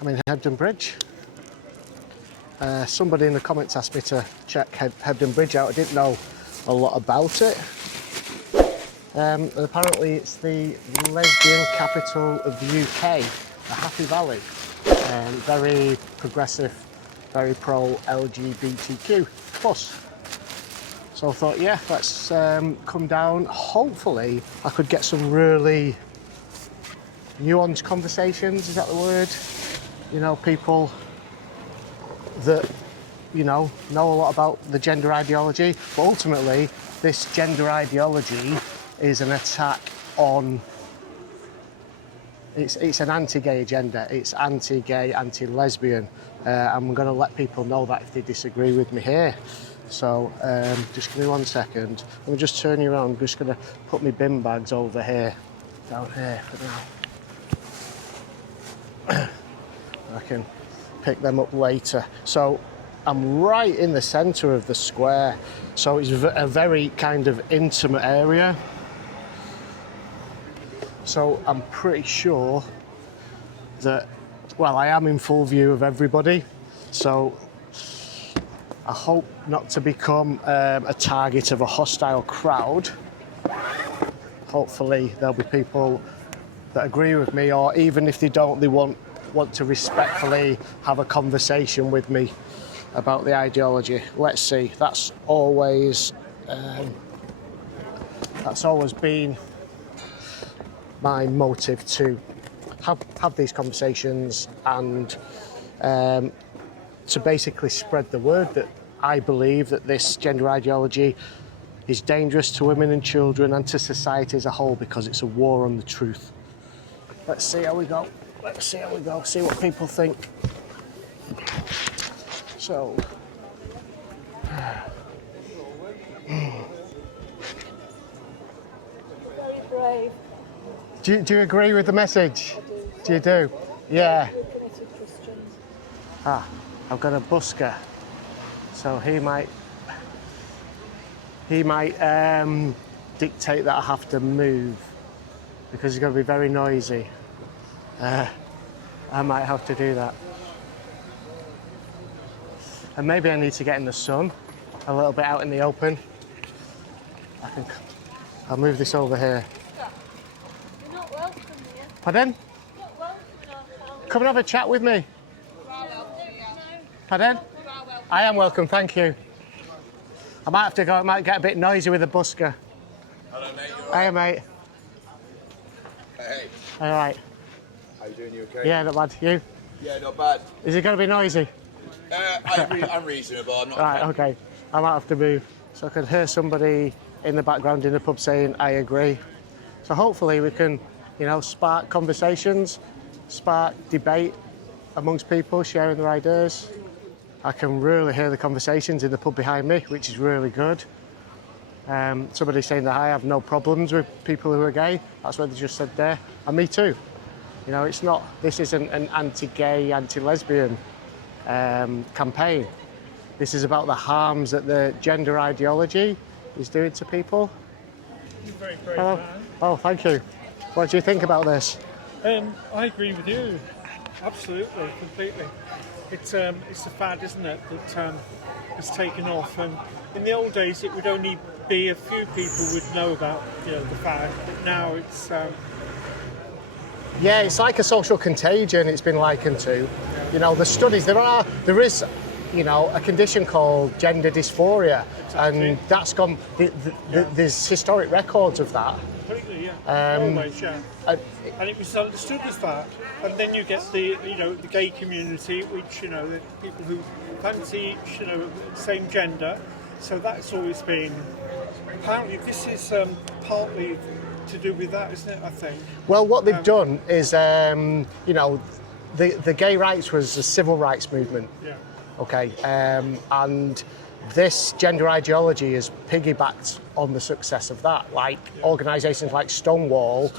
I'm in Hebden Bridge. Somebody in the comments asked me to check Hebden Bridge out. I didn't know a lot about it. Apparently it's the lesbian capital of the UK, the Happy Valley. Very progressive, very pro LGBTQ plus. So I thought, yeah, let's come down. Hopefully I could get some really nuanced conversations, is that the word? You know, people that, you know a lot about the gender ideology, but ultimately this gender ideology is an attack on, it's an anti-gay agenda, it's anti-gay, anti-lesbian. I'm going to let people know that if they disagree with me here. So just give me 1 second. Let me just turn you around. I'm just going to put my bin bags over here, down here for now. I can pick them up later. So I'm right in the centre of the square. So it's a very kind of intimate area. So I'm pretty sure that, well, I am in full view of everybody. So I hope not to become a target of a hostile crowd. Hopefully there'll be people that agree with me, or even if they don't, they want to respectfully have a conversation with me about the ideology. Let's see. That's always been my motive, to have these conversations and to basically spread the word that I believe that this gender ideology is dangerous to women and children and to society as a whole, because it's a war on the truth. Let's see how we go. Let's see how we go. See what people think. So. Very brave. Do you agree with the message? I do. Do you do? Yeah. We're committed Christians. I've got a busker, so he might dictate that I have to move because he's going to be very noisy. I might have to do that. And maybe I need to get in the sun, a little bit out in the open. I'll move this over here. You're not welcome here. Pardon? You're not welcome in our town. Come and have a chat with me. Pardon? I am welcome, thank you. I might have to go, it might get a bit noisy with the busker. Hello, mate. Hey, mate. Hey. All right. How you doing? You okay? Yeah, not bad. You? Yeah, not bad. Is it going to be noisy? I'm reasonable. I'm not. Right, okay. I might have to move. So I could hear somebody in the background in the pub saying, I agree. So hopefully we can, spark conversations, spark debate amongst people, sharing their ideas. I can really hear the conversations in the pub behind me, which is really good. Somebody saying that I have no problems with people who are gay. That's what they just said there. And me too. This isn't an anti-gay, anti-lesbian campaign. This is about the harms that the gender ideology is doing to people. You're very brave, Hello. man. Oh, thank you. What do you think about this? I agree with you. Absolutely, completely. It's a fad, isn't it, that has taken off. And in the old days, it would only be a few people would know about the fad. But now it's Yeah, it's like a social contagion. It's been likened to. The studies there is a condition called gender dysphoria, Exactly. and that's gone. There's historic records of that. completely, yeah. Always, yeah. And it was understood as that. And then you get the gay community, which the people who fancy each same gender. So that's always been. Apparently, this is partly to do with that, isn't it? I think. Well, what they've done is, the gay rights was a civil rights movement. Yeah. Okay, and this gender ideology is piggybacked on the success of that. Like organisations like Stonewall.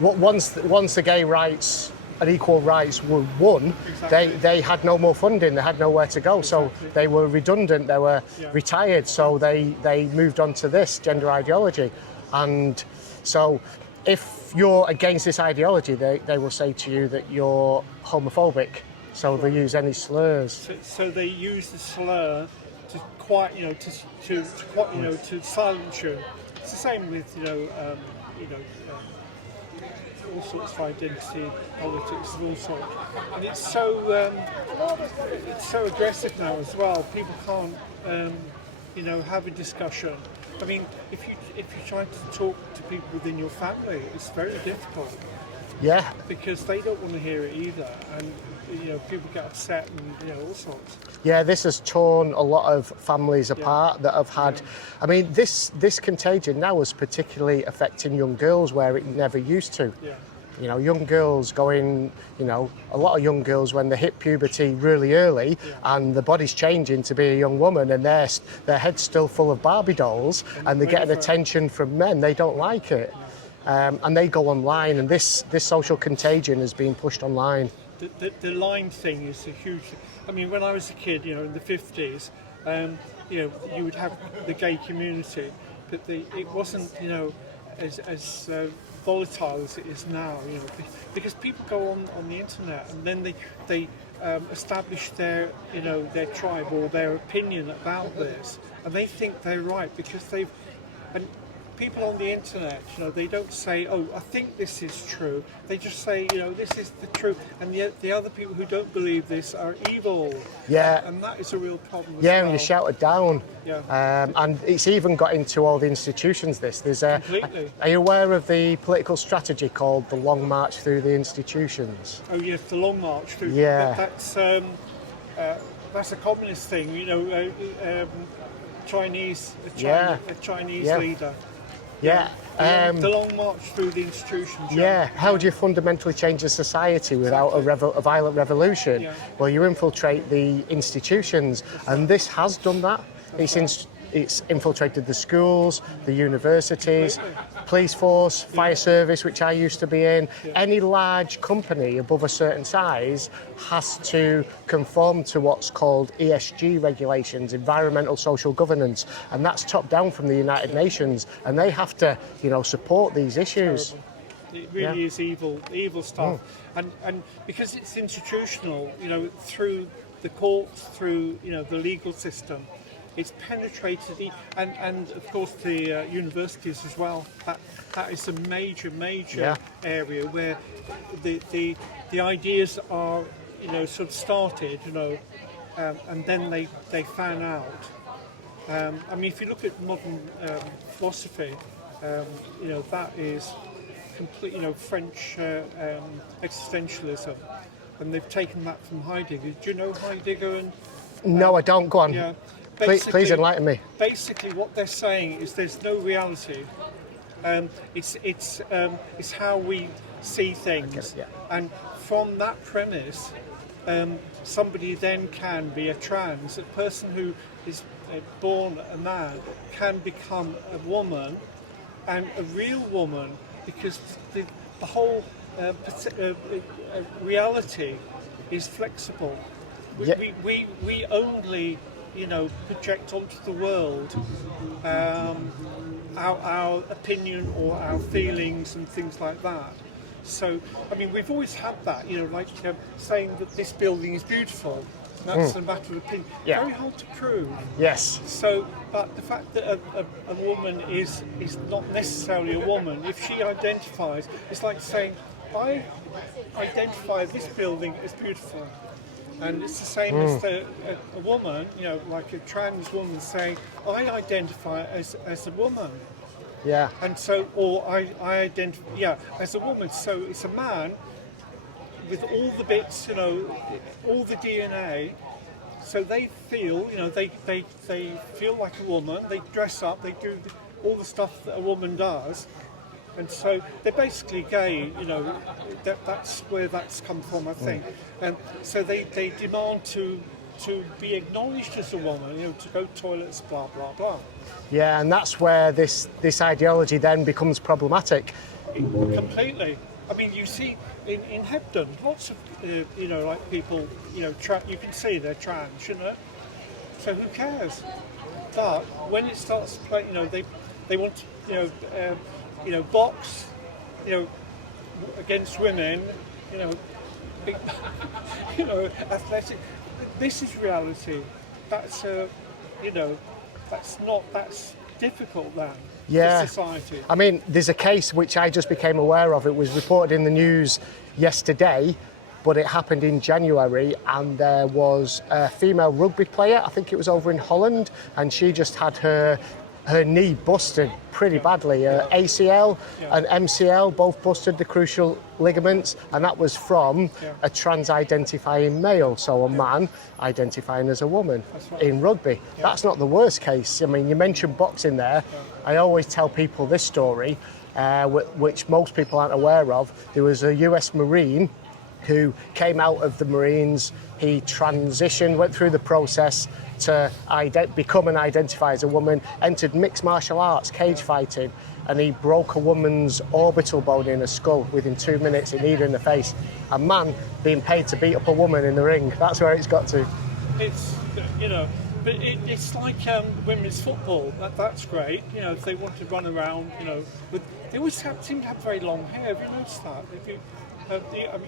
Once the gay rights and equal rights were won, Exactly. they had no more funding. They had nowhere to go, so they were redundant. They were retired. So they moved on to this gender ideology, and so if you're against this ideology, they will say to you that you're homophobic. So they use any slurs. So they use the slur to quiet, to silence you. It's the same with all sorts of identity politics and all sorts. And it's so aggressive now as well. People can't have a discussion. I mean, if you try to talk to people within your family, it's very difficult. Yeah. Because they don't want to hear it either, and people get upset and all sorts. Yeah, this has torn a lot of families apart that have had. I mean, this contagion now is particularly affecting young girls where it never used to. Yeah. Young girls going, a lot of young girls when they hit puberty really early and the body's changing to be a young woman and their head's still full of Barbie dolls and they're getting attention from men, they don't like it. And they go online, and this social contagion is being pushed online. The line thing is a huge thing. I mean, when I was a kid, in the 50s, you would have the gay community, but it wasn't, as volatile as it is now, because people go on the internet and then they establish their tribe or their opinion about this, and they think they're right because and people on the internet, they don't say, "Oh, I think this is true." They just say, "This is the truth," and yet the other people who don't believe this are evil. Yeah. And that is a real problem. Yeah, as well. and you shout it down. Yeah. And it's even got into all the institutions. Completely. Are you aware of the political strategy called the Long March Through the Institutions? Oh yes, the Long March through. Yeah. That's a communist thing. Chinese leader. Yeah. The Long March Through the Institutions. Yeah. How do you fundamentally change a society without a violent revolution? Yeah. Well, you infiltrate the institutions, and this has done that. It's infiltrated the schools, the universities, police force, fire service, which I used to be in. Any large company above a certain size has to conform to what's called ESG regulations, environmental social governance, and that's top down from the United Nations, and they have to, support these issues. Terrible. It really is evil stuff, and because it's institutional, through the courts, through the legal system. It's penetrated, and of course the universities as well. That is a major area where the ideas are sort of started, and then they fan out. I mean, if you look at modern philosophy, that is complete, French existentialism, and they've taken that from Heidegger. Do you know Heidegger? And No, I don't. Go on. Yeah. Please enlighten me. Basically, what they're saying is there's no reality. It's how we see things, and from that premise, somebody then can be a trans. A person who is born a man can become a woman, and a real woman, because the whole reality is flexible. We only project onto the world our opinion or our feelings and things like that. So, I mean, we've always had that, saying that this building is beautiful. That's a matter of opinion. Yeah. Very hard to prove. Yes. So, but the fact that a woman is not necessarily a woman, if she identifies, it's like saying, I identify this building as beautiful. And it's the same as a woman, like a trans woman saying, I identify as a woman. Yeah. And so, or I identify, as a woman. So it's a man with all the bits, all the DNA. So they feel, they feel like a woman. They dress up. They do all the stuff that a woman does. And so they're basically gay, that's where that's come from, I think. And so they demand to be acknowledged as a woman, to go toilets, blah, blah, blah. Yeah, and that's where this ideology then becomes problematic. Completely. I mean, you see in Hebden, lots of, like people, you can see they're trans, So who cares? But when it starts to play, they want to, box against women, big, athletic. This is reality. That's that's difficult then. Yeah. For society. I mean, there's a case which I just became aware of. It was reported in the news yesterday, but it happened in January, and there was a female rugby player, I think it was over in Holland, and she just had her knee busted pretty badly. ACL and MCL both busted, the crucial ligaments, and that was from a trans-identifying male, so a man identifying as a woman in rugby. That's not the worst case. I mean, you mentioned boxing there. I always tell people this story, which most people aren't aware of. There was a US Marine who came out of the Marines. He transitioned, went through the process to become and identify as a woman, entered mixed martial arts, cage fighting, and he broke a woman's orbital bone in her skull within 2 minutes. He kneed her in the face. A man being paid to beat up a woman in the ring. That's where it's got to. It's, but it's like women's football. That's great. If they want to run around, but they always seem to have very long hair. Have you noticed that?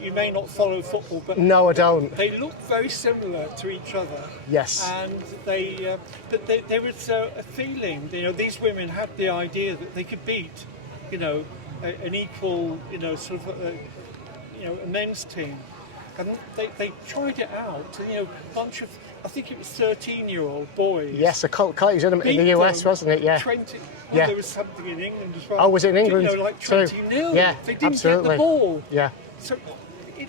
You may not follow football, but no, I don't. They look very similar to each other. Yes. And but there was a feeling. These women had the idea that they could beat, an equal, sort of, a men's team, and they tried it out. A bunch of, I think it was 13-year-old boys. Yes, a cult was in the US, wasn't it? Yeah. 20. Well, yeah. There was something in England as well. Oh, was it in England? Like 20-0. Yeah, they didn't absolutely. get the ball. Yeah. So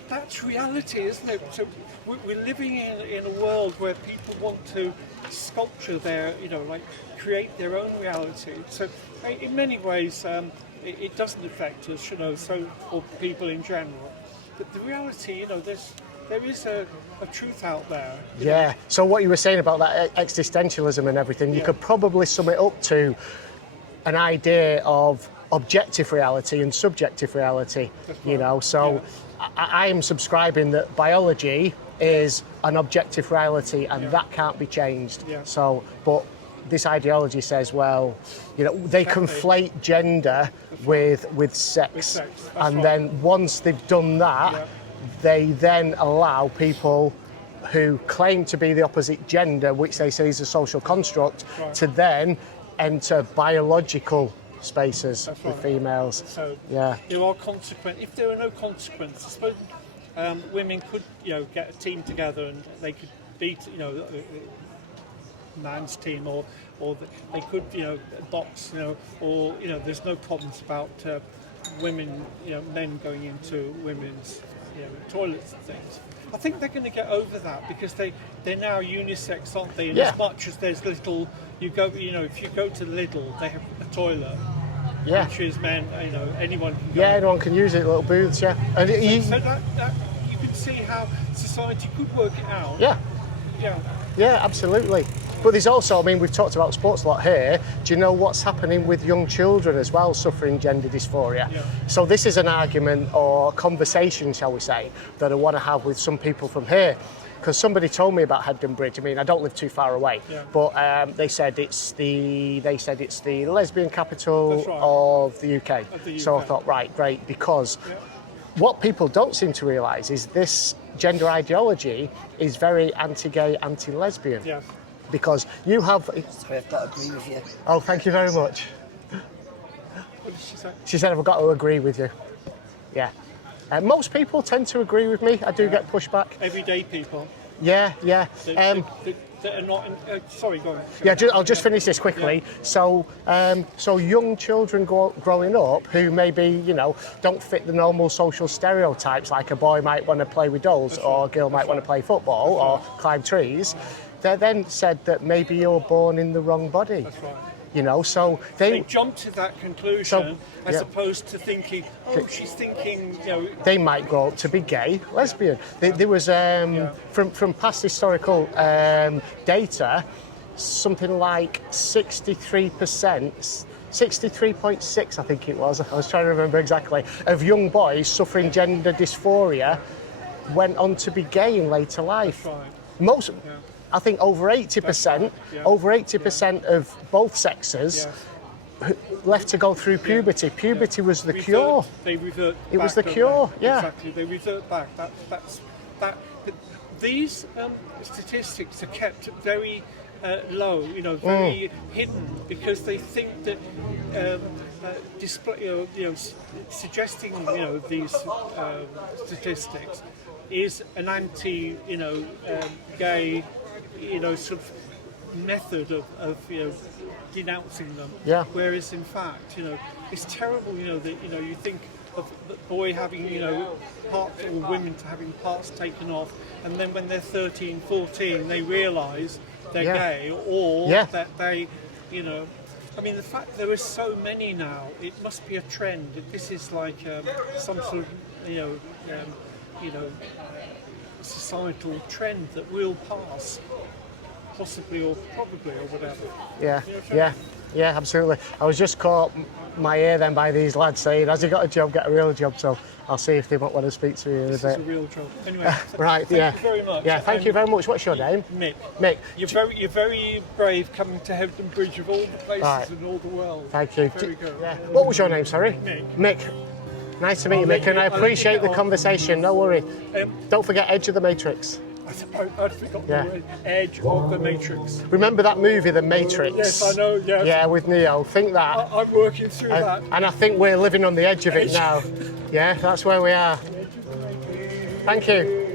that's reality, isn't it? So we're living in a world where people want to sculpture their, create their own reality. So in many ways, it doesn't affect us, or people in general. But the reality, there is a truth out there. Yeah. So what you were saying about that existentialism and everything, you could probably sum it up to an idea of objective reality and subjective reality. Right. So I am subscribing that biology is an objective reality, and that can't be changed. So, but this ideology says, well, they conflate gender with sex. And then once they've done that, they then allow people who claim to be the opposite gender, which they say is a social construct, to then enter biological spaces with females. So there are consequences. If there were no consequences, I suppose women could, get a team together and they could beat, a man's team, or they could, box, or there's no problems about women, men going into women's, toilets and things. I think they're going to get over that because they're now unisex, aren't they? And as much as there's little, if you go to Lidl, they have a toilet, which is men, anyone can go. Yeah, anyone can use it, little booths, And so that you can see how society could work it out. Yeah, absolutely. But there's also, we've talked about sports a lot here. Do you know what's happening with young children as well suffering gender dysphoria? So this is an argument or conversation, shall we say, that I want to have with some people from here. Because somebody told me about Hebden Bridge. I don't live too far away, but they said it's the lesbian capital of the UK. So I thought, right, great, because what people don't seem to realise is this gender ideology is very anti-gay, anti-lesbian. Because you have... Sorry, I've got to agree with you. Oh, thank you very much. What did she say? She said I've got to agree with you. Yeah. Most people tend to agree with me. I do get pushback. Everyday people. Yeah. That are not sorry, go on. I'll just finish this quickly. So young children growing up who maybe, don't fit the normal social stereotypes, like a boy might want to play with dolls or a girl might want to play football or climb trees, they're then said that maybe you're born in the wrong body. That's right. So they jump to that conclusion as opposed to thinking, she's thinking, they might grow up to be gay, lesbian. There was from past historical data, something like 63.6, I think it was. I was trying to remember exactly, of young boys suffering gender dysphoria went on to be gay in later life. That's right. Most. I think over 80% of both sexes left to go through puberty. Puberty was the cure. They revert. It was back, the don't cure, they? yeah. Exactly. They revert back. That. But these statistics are kept very low. Very hidden because they think that display, suggesting these statistics is an anti, gay, sort of method of denouncing them. Yeah. Whereas in fact, it's terrible. That you think of the boy having parts, or women having parts taken off, and then when they're 13, 14, they realise they're gay, or that they, I mean, the fact there are so many now, it must be a trend. This is like some sort of, societal trend that will pass, possibly or probably or whatever. Yeah, absolutely. I was just caught my ear then by these lads saying, has he got a job, get a real job, so I'll see if they might want to speak to you in a bit. This is a real job. Anyway, right, thank you very much. Yeah, thank you very much. What's your name? Mick. Mick. You're very brave coming to Hebden Bridge of all the places in all the world. Thank you. Very good. Yeah. What was your name, sorry? Mick. Mick. Nice to meet you, Mick, and I appreciate the conversation. No worry. Don't forget Edge of the Matrix. I'd forgotten the word. Edge of the Matrix. Remember that movie, The Matrix? Yes, I know, yes. Yeah, with Neo. Think that. I'm working through that. And I think we're living on the edge of it now. Yeah, that's where we are. Thank you.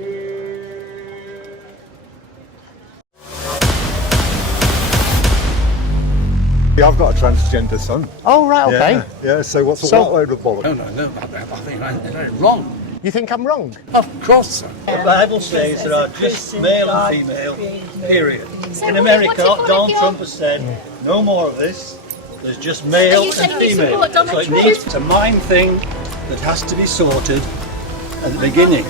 Yeah, I've got a transgender son. Oh, right, okay. Yeah, so what's a what load of bollocks? No, I think I'm wrong. You think I'm wrong? Of course, sir. The Bible says there are just male and female, period. In America, Donald Trump has said, no more of this. There's just male and female. So it needs it's a mind thing that has to be sorted at the beginning.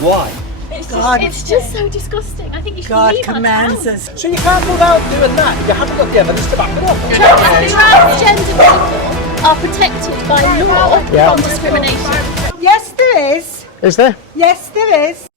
Why? It's just so disgusting. I think you should leave commands us. So you can't go out doing that. You haven't got the evidence to back it up. Transgender people are protected by law from discrimination. Yes, there is. Is there? Yes, there is.